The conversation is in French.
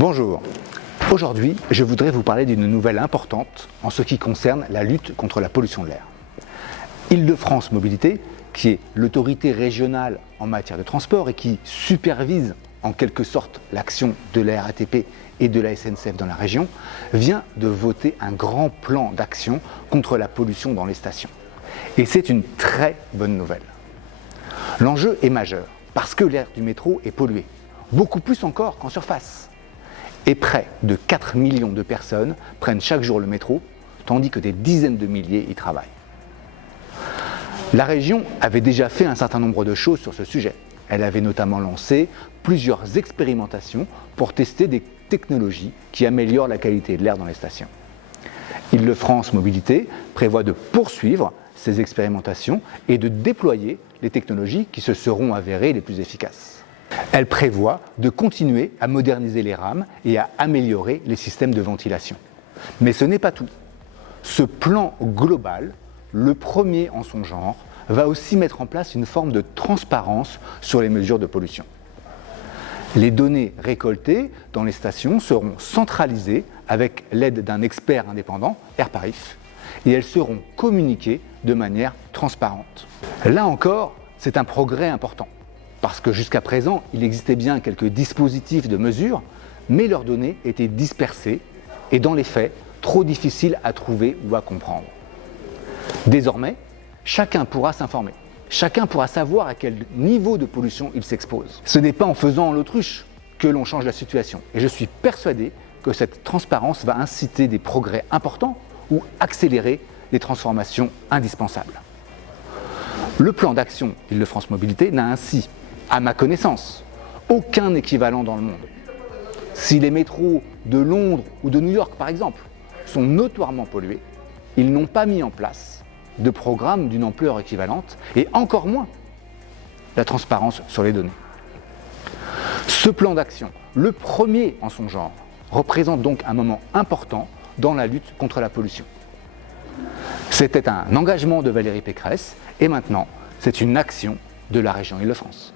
Bonjour, aujourd'hui je voudrais vous parler d'une nouvelle importante en ce qui concerne la lutte contre la pollution de l'air. Île-de-France Mobilité, qui est l'autorité régionale en matière de transport et qui supervise en quelque sorte l'action de la RATP et de la SNCF dans la région, vient de voter un grand plan d'action contre la pollution dans les stations. Et c'est une très bonne nouvelle. L'enjeu est majeur parce que l'air du métro est pollué, beaucoup plus encore qu'en surface. Et près de 4 millions de personnes prennent chaque jour le métro, tandis que des dizaines de milliers y travaillent. La région avait déjà fait un certain nombre de choses sur ce sujet. Elle avait notamment lancé plusieurs expérimentations pour tester des technologies qui améliorent la qualité de l'air dans les stations. Île-de-France Mobilité prévoit de poursuivre ces expérimentations et de déployer les technologies qui se seront avérées les plus efficaces. Elle prévoit de continuer à moderniser les rames et à améliorer les systèmes de ventilation. Mais ce n'est pas tout. Ce plan global, le premier en son genre, va aussi mettre en place une forme de transparence sur les mesures de pollution. Les données récoltées dans les stations seront centralisées avec l'aide d'un expert indépendant, Airparif, et elles seront communiquées de manière transparente. Là encore, c'est un progrès important. Parce que jusqu'à présent, il existait bien quelques dispositifs de mesure, mais leurs données étaient dispersées et dans les faits, trop difficiles à trouver ou à comprendre. Désormais, chacun pourra s'informer, chacun pourra savoir à quel niveau de pollution il s'expose. Ce n'est pas en faisant l'autruche que l'on change la situation et je suis persuadé que cette transparence va inciter des progrès importants ou accélérer des transformations indispensables. Le plan d'action Île-de-France Mobilité n'a ainsi, à ma connaissance, aucun équivalent dans le monde. Si les métros de Londres ou de New York, par exemple, sont notoirement pollués, ils n'ont pas mis en place de programme d'une ampleur équivalente et encore moins la transparence sur les données. Ce plan d'action, le premier en son genre, représente donc un moment important dans la lutte contre la pollution. C'était un engagement de Valérie Pécresse et maintenant, c'est une action de la région Île-de-France.